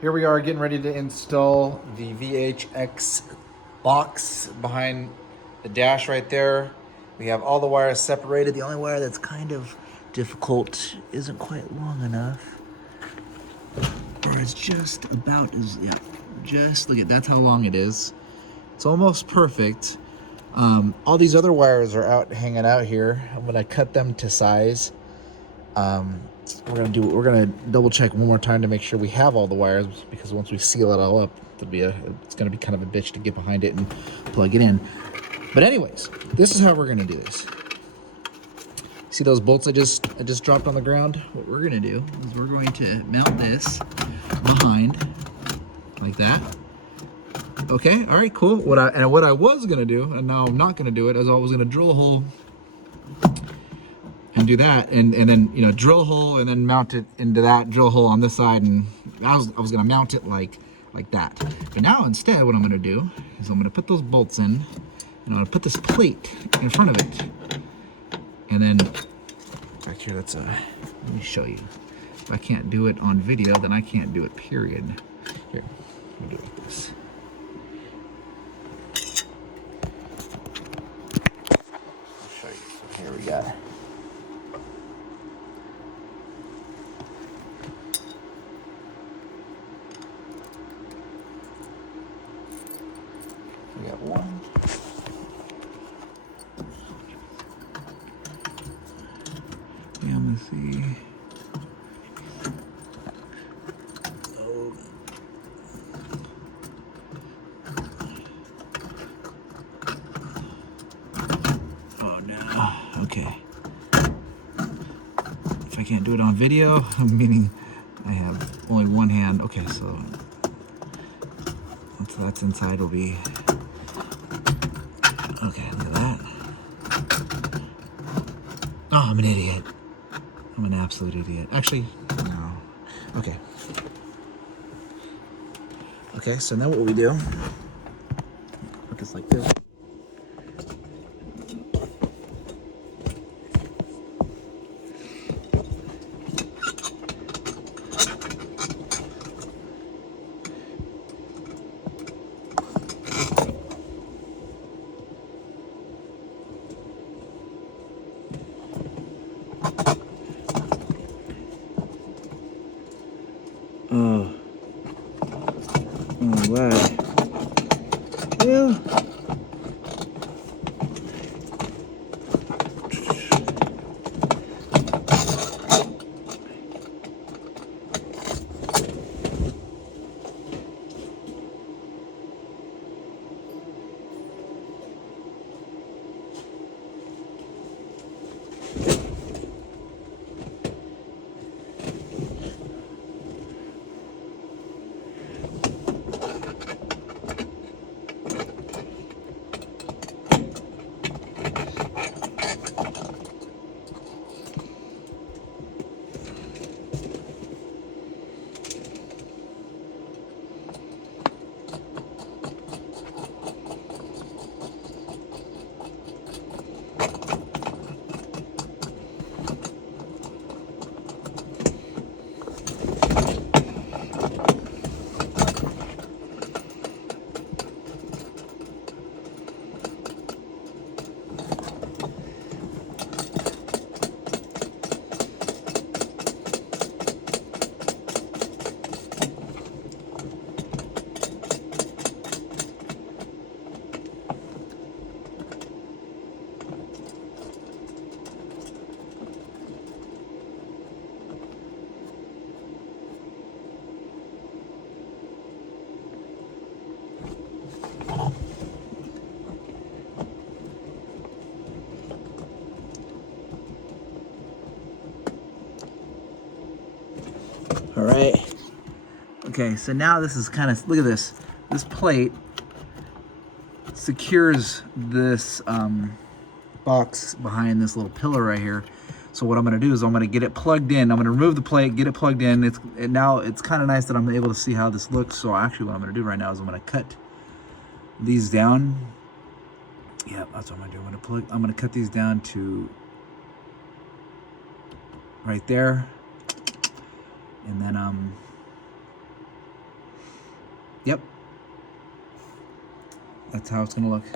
Here we are getting ready to install the VHX box behind the dash right there. We have all the wires separated. The only wire that's kind of difficult isn't quite long enough. Or it's just about as, yeah, just look at, that's how long it is. It's almost perfect. All these other wires are hanging out here. I'm gonna cut them to size. We're gonna double check one more time to make sure we have all the wires, because once we seal it all up, it's gonna be kind of a bitch to get behind it and plug it in. But anyways, this is how we're gonna do this. See those bolts I just dropped on the ground? What we're gonna do is we're going to mount this behind like that. Okay, all right, cool. What I was gonna do, and now I'm not gonna do it, is I was gonna drill a hole and do that, and then, you know, drill a hole and then mount it into that drill hole on this side, and I was gonna mount it like that. But now instead, what I'm gonna do is I'm gonna put those bolts in, and I'm gonna put this plate in front of it, and then back here. Let me show you. If I can't do it on video, then I can't do it. Period. Here, let me do it like this. I'll show you. So here we got. We got one. Yeah, I'm gonna see. Oh no. Okay. If I can't do it on video, meaning I have only one hand. Okay, so once that's inside, it'll be. Okay, look at that. Oh, I'm an idiot. I'm an absolute idiot. Actually, no. Okay. Okay, so now what we do, put this like this. Oh. Oh, wow. Yeah. All right. Okay, so now this is kind of, look at this. This plate secures this box behind this little pillar right here. So what I'm gonna do is I'm gonna get it plugged in. I'm gonna remove the plate, get it plugged in. Now it's kind of nice that I'm able to see how this looks. So actually what I'm gonna do right now is I'm gonna cut these down. Yeah, that's what I'm gonna do. I'm gonna cut these down to right there. And then Yep. That's how it's gonna look.